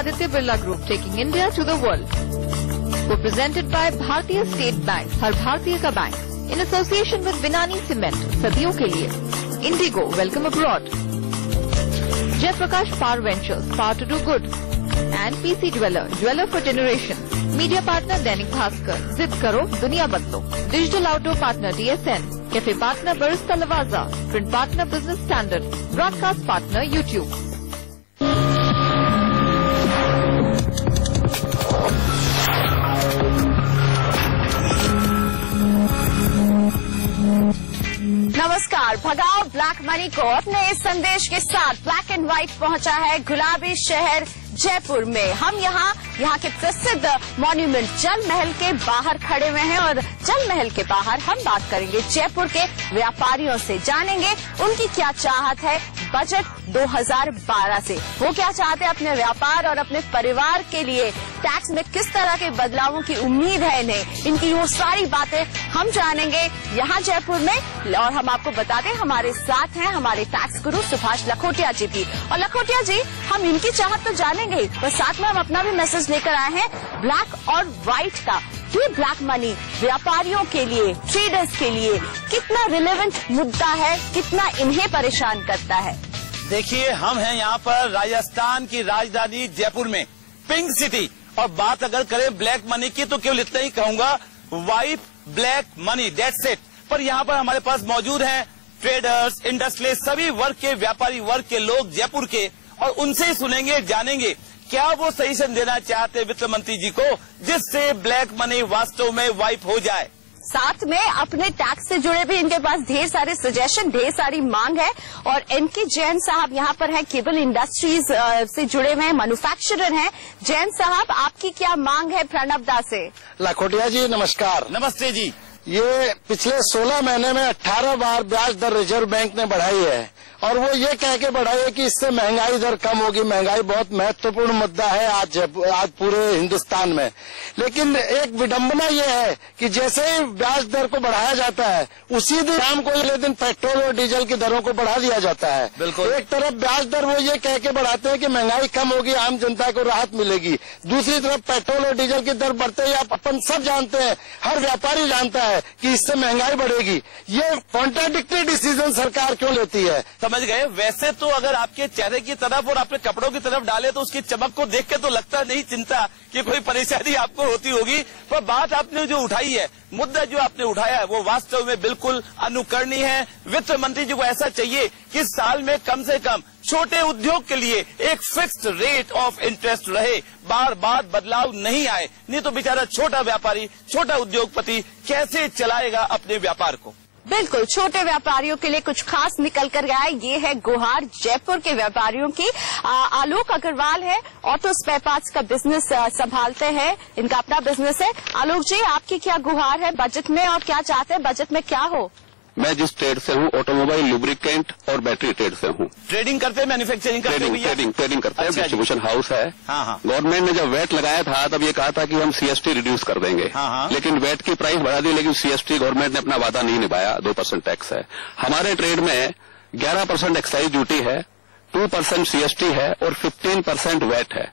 Aditya Birla Group, taking India to the world. Co-presented by Bhartiya State Bank, Har Bhartiya Ka Bank, in association with Binani Cement, Sadiyon ke liye. Indigo, welcome abroad. Jaiprakash Power Ventures, power to do good. And PC Dweller, Dweller for generation. Media partner Dainik Bhaskar, Zid Karo, Duniya Badlo. Digital outdoor partner DSN. Cafe partner Barista Lavaza. Print partner Business Standard. Broadcast partner YouTube. नमस्कार। भगाओ black money को अपने इस संदेश के साथ black and white पहुंचा है गुलाबी शहर जयपुर में। हम यहाँ के प्रसिद्ध मॉन्यूमेंट जल महल के बाहर खड़े हुए हैं और जल महल के बाहर हम बात करेंगे जयपुर के व्यापारियों से, जानेंगे उनकी क्या चाहत है बजट 2012 से। वो क्या चाहते हैं अपने व्यापार और अपने परिवार के लिए, टैक्स में किस तरह के बदलावों की उम्मीद है इन्हें, इनकी वो सारी बातें हम जानेंगे यहाँ जयपुर में। और हम आपको बता दें हमारे साथ हैं हमारे टैक्स गुरु सुभाष लखोटिया जी भी। और लखोटिया जी, हम इनकी चाहत तो जानेंगे, बस साथ में हम अपना भी मैसेज लेकर आए हैं ब्लैक और व्हाइट का। ये ब्लैक मनी व्यापारियों के लिए, ट्रेडर्स के लिए कितना रिलेवेंट मुद्दा है, कितना इन्हें परेशान करता है। देखिए, हम हैं यहाँ पर राजस्थान की राजधानी जयपुर में, पिंक सिटी। और बात अगर करें ब्लैक मनी की तो केवल इतना ही कहूंगा, wipe black money, that's it. पर यहाँ पर हमारे पास मौजूद हैं ट्रेडर्स, इंडस्ट्रियलिस्ट, सभी वर्ग के, व्यापारी वर्ग के लोग जयपुर के, और उनसे ही सुनेंगे, जानेंगे क्या वो सजेशन देना चाहते वित्त मंत्री जी को जिससे ब्लैक मनी वास्तव में वाइप हो जाए। साथ में अपने टैक्स से जुड़े भी इनके पास ढेर सारे सजेशन, ढेर सारी मांग है। और एनके जैन साहब यहाँ पर हैं, केबल इंडस्ट्रीज से जुड़े हुए हैं, मैन्युफैक्चरर हैं। जैन साहब, आपकी क्या मांग है प्रणब दा से? लखोटिया जी नमस्कार। नमस्ते जी। ये पिछले 16 महीने में 18 बार ब्याज दर रिजर्व बैंक ने बढ़ाई है और वो ये कह के बढ़ाई है कि इससे महंगाई दर कम होगी। महंगाई बहुत महत्वपूर्ण मुद्दा है आज पूरे हिंदुस्तान में। लेकिन एक विडंबना ये है कि जैसे ही ब्याज दर को बढ़ाया जाता है उसी दिन शाम को अगले दिन पेट्रोल और डीजल की दरों को बढ़ा दिया जाता है। बिल्कुल। एक तरफ ब्याज दर वो ये कह के बढ़ाते हैं कि महंगाई कम होगी, आम जनता को राहत मिलेगी, दूसरी तरफ पेट्रोल और डीजल की दर बढ़ते ही आप अपन सब जानते हैं, हर व्यापारी जानता है कि इससे महंगाई बढ़ेगी। ये कॉन्ट्राडिक्टरी डिसीजन सरकार क्यों लेती है? समझ गए। वैसे तो अगर आपके चेहरे की तरफ और आपके कपड़ों की तरफ डाले तो उसकी चमक को देख के तो लगता नहीं चिंता कि कोई परेशानी आपको होती होगी। पर बात आपने जो उठाई है, मुद्दा जो आपने उठाया है, वो वास्तव में बिल्कुल अनुकरणीय है। वित्त मंत्री जी को ऐसा चाहिए कि साल में कम से कम छोटे उद्योग के लिए एक फिक्स्ड रेट ऑफ इंटरेस्ट रहे, बार बार बदलाव नहीं आए। नहीं तो बेचारा छोटा व्यापारी, छोटा उद्योगपति कैसे चलाएगा अपने व्यापार को। बिल्कुल, छोटे व्यापारियों के लिए कुछ खास निकल कर गया है। ये है गुहार जयपुर के व्यापारियों की। आलोक अग्रवाल है, ऑटो स्पेयर पार्ट्स का बिजनेस संभालते हैं, इनका अपना बिजनेस है। आलोक जी, आपकी क्या गुहार है बजट में और क्या चाहते हैं बजट में क्या हो? मैं जिस ट्रेड से हूँ, ऑटोमोबाइल, लुब्रिकेंट और बैटरी ट्रेड से हूँ। ट्रेडिंग करते हैं, मैन्युफैक्चरिंग करते हैं? ट्रेडिंग करते हैं, डिस्ट्रीब्यूशन हाउस है। हाँ। गवर्नमेंट ने जब वैट लगाया था तब ये कहा था कि हम सीएसटी रिड्यूस कर देंगे। लेकिन वैट की प्राइस बढ़ा दी, लेकिन सीएसटी गवर्नमेंट ने अपना वादा नहीं निभाया। 2% टैक्स है। हमारे ट्रेड में 11% एक्साइज ड्यूटी है, 2% सीएसटी है और 15% वैट है।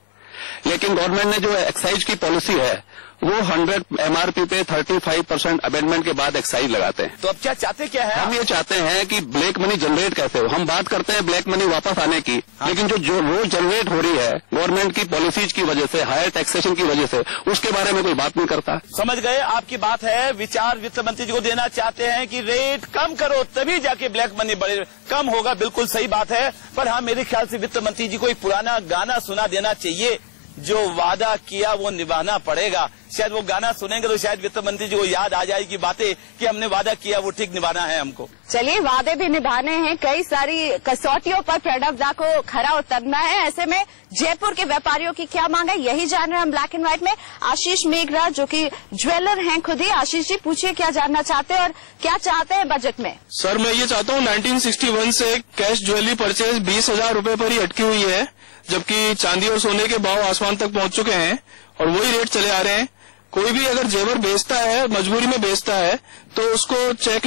लेकिन गवर्नमेंट ने जो एक्साइज की पॉलिसी है वो 100 एमआरपी पे 35% अमेंडमेंट के बाद एक्साइज लगाते हैं। तो अब क्या चाहते क्या है? हम ये चाहते हैं कि ब्लैक मनी जनरेट कैसे हो। हम बात करते हैं ब्लैक मनी वापस आने की, लेकिन जो रोज जनरेट हो रही है गवर्नमेंट की पॉलिसीज की वजह से, हायर टैक्सेशन की वजह से, उसके बारे में कोई बात नहीं करता। समझ गए, आपकी बात है। विचार वित्त मंत्री जी को देना चाहते हैं कि रेट कम करो तभी जाके ब्लैक मनी बढ़े, कम होगा। बिल्कुल सही बात है। पर हाँ, मेरे ख्याल से वित्त मंत्री जी को एक पुराना गाना सुना देना चाहिए, जो वादा किया वो निभाना पड़ेगा। शायद वो गाना सुनेंगे तो शायद वित्त मंत्री जी को याद आ जाएगी बातें कि हमने वादा किया वो ठीक निभाना है हमको। चलिए, वादे भी निभाने हैं, कई सारी कसौटियों पर प्रणब दा को खरा उतरना है। ऐसे में जयपुर के व्यापारियों की क्या मांग है, यही जान रहे हैं हम ब्लैक एंड व्हाइट में। आशीष मेघरा जो कि ज्वेलर हैं खुद ही। आशीष जी, पूछिए क्या जानना चाहते हैं और क्या चाहते हैं बजट में? सर, मैं ये चाहता हूँ 1961 से कैश ज्वेलरी परचेज 20,000 रूपये पर ही अटकी हुई है, जबकि चांदी और सोने के भाव आसमान तक पहुंच चुके हैं और वही रेट चले आ रहे हैं। कोई भी अगर जेवर बेचता है, मजबूरी में बेचता है, तो उसको चेक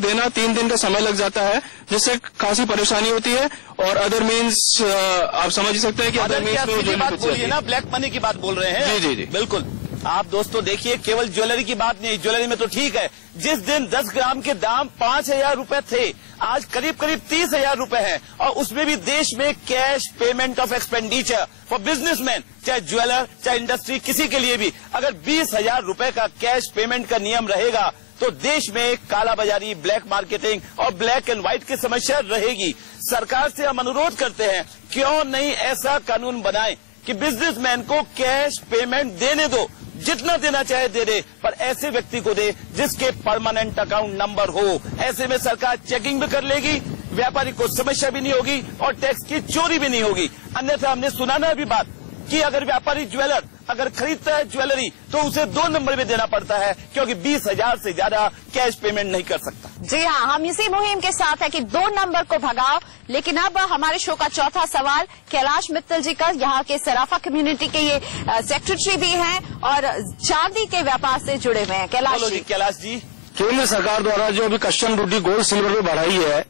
देना 3 दिन का समय लग जाता है, जिससे खासी परेशानी होती है। और अदर मीन्स आप समझ ही सकते हैं कि अदर मीन्स में जो बात बोलिए ना, ब्लैक मनी की बात बोल रहे हैं। जी जी जी, बिल्कुल। आप दोस्तों देखिए, केवल ज्वेलरी की बात नहीं, ज्वेलरी में तो ठीक है, जिस दिन 10 ग्राम के दाम 5,000 रुपए थे, आज करीब 30,000 रुपए हैं, और उसमें भी देश में cash payment of expenditure for businessman, चाहे ज्वेलर चाहे इंडस्ट्री, किसी के लिए भी अगर 20,000 रुपए का कैश पेमेंट का नियम रहेगा तो देश में काला बाजारी, ब्लैक मार्केटिंग और ब्लैक एंड व्हाइट की समस्या रहेगी। सरकार से हम अनुरोध करते हैं, क्यों नहीं ऐसा कानून बनाएं कि बिजनेसमैन को कैश पेमेंट देने दो, जितना देना चाहे दे दे, पर ऐसे व्यक्ति को दे जिसके परमानेंट अकाउंट नंबर हो। ऐसे में सरकार चेकिंग भी कर लेगी, व्यापारी को समस्या भी नहीं होगी और टैक्स की चोरी भी नहीं होगी। अन्यथा हमने सुना ना अभी बात कि अगर व्यापारी ज्वेलर अगर खरीदता है ज्वेलरी तो उसे 2 नंबर में देना पड़ता है, क्योंकि 20,000 से ज्यादा कैश पेमेंट नहीं कर सकता। जी हाँ, हम इसी मुहिम के साथ है कि 2 नंबर को भगाओ। लेकिन अब हमारे शो का चौथा सवाल कैलाश मित्तल जी का, यहाँ के सराफा कम्युनिटी के ये सेक्रेटरी भी हैं और चांदी के व्यापार से जुड़े हुए हैं। कैलाश जी, केंद्र सरकार द्वारा जो अभी कस्टम ड्यूटी गोल्ड सिल्वर पे बढ़ाई है,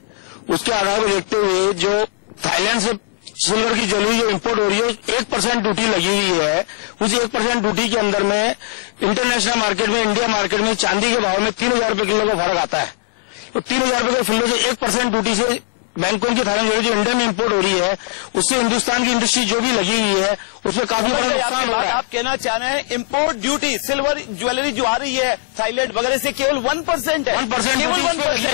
उसके आधार पर देखते हुए जो थाईलैंड से सिल्वर की ज्वेलरी जो इंपोर्ट हो रही है 1% ड्यूटी लगी हुई है। उस 1% ड्यूटी के अंदर में इंटरनेशनल मार्केट में, इंडिया मार्केट में चांदी के भाव में 3,000 रुपए किलो का फर्क आता है। तो 3,000 रुपए के किलो से 1% ड्यूटी से बैंकों की थाईलैंड ज्वेलरी जो इंडिया में इंपोर्ट हो रही है, उससे हिंदुस्तान की इंडस्ट्री जो भी लगी हुई है उसमें काफी बड़ा नुकसान हो रहा है। आप कहना चाह रहे हैं इम्पोर्ट ड्यूटी सिल्वर ज्वेलरी जो आ रही है थाईलैंड वगैरह से केवल 1% है, 1%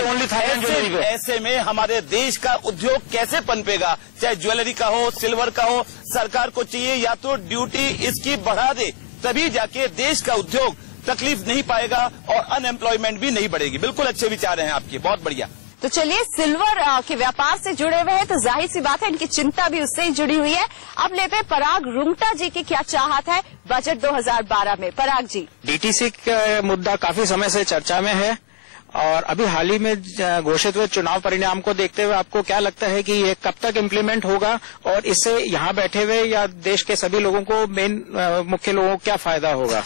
ओनली थाईलैंड ज्वेलरी पे। ऐसे में हमारे देश का उद्योग कैसे पनपेगा? चाहे ज्वेलरी का हो, सिल्वर का हो, सरकार को चाहिए या तो ड्यूटी इसकी बढ़ा दे, तभी जाके देश का उद्योग तकलीफ नहीं पाएगा और अनएम्प्लॉयमेंट भी नहीं बढ़ेगी। बिल्कुल अच्छे विचार हैं आपके, बहुत बढ़िया। तो चलिए, सिल्वर के व्यापार से जुड़े हुए हैं तो जाहिर सी बात है इनकी चिंता भी उससे ही जुड़ी हुई है। अब लेते पराग रुंगटा जी की क्या चाहत है बजट 2012 में। पराग जी, डीटीसी का मुद्दा काफी समय से चर्चा में है और अभी हाल ही में घोषित हुए चुनाव परिणाम को देखते हुए आपको क्या लगता है कि ये कब तक इम्प्लीमेंट होगा और इससे यहाँ बैठे हुए या देश के सभी लोगों को, मुख्य लोगों को क्या फायदा होगा?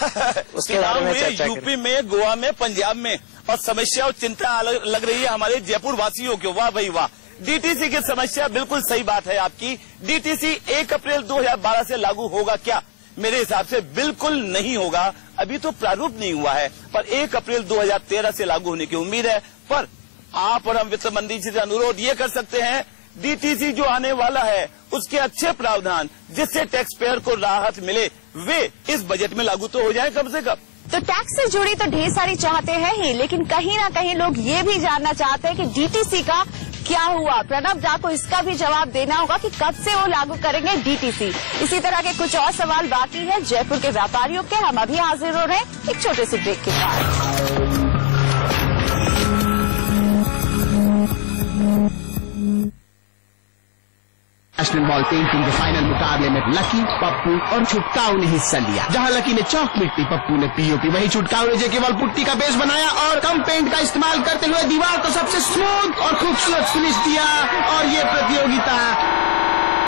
उसके बारे में चर्चा करें। यूपी में, गोवा में, पंजाब में, और समस्या और चिंता लग रही है हमारे जयपुर वासियों को। वाह भाई वाह, डीटीसी की समस्या, बिल्कुल सही बात है आपकी। डीटीसी 1 अप्रैल 2012 से लागू होगा क्या? मेरे हिसाब से बिल्कुल नहीं होगा। अभी तो प्रारूप नहीं हुआ है, पर 1 अप्रैल 2013 से लागू होने की उम्मीद है। पर आप और हम वित्त मंत्री जी से अनुरोध ये कर सकते हैं, डीटीसी जो आने वाला है उसके अच्छे प्रावधान जिससे टैक्स पेयर को राहत मिले, वे इस बजट में लागू तो हो जाए कम से कम। तो टैक्स से जुड़ी तो ढेर सारी चाहते हैं ही, लेकिन कहीं ना कहीं लोग ये भी जानना चाहते हैं कि डीटीसी का क्या हुआ। प्रणब झा को इसका भी जवाब देना होगा कि कब से वो लागू करेंगे डीटीसी। इसी तरह के कुछ और सवाल बाकी है जयपुर के व्यापारियों के। हम अभी हाजिर हो रहे हैं एक छोटे से ब्रेक के बाद। नेशनल बॉल पेंटिंग के फाइनल मुकाबले में लकी, पप्पू और छुटकाऊ ने हिस्सा लिया। जहां लकी ने चौक मिट्टी, पप्पू ने पीओपी, वहीं छुटकाऊ ने केवल पुट्टी का बेस बनाया और कम पेंट का इस्तेमाल करते हुए दीवार को सबसे स्मूथ और खूबसूरत फिनिश दिया। और ये प्रतियोगिता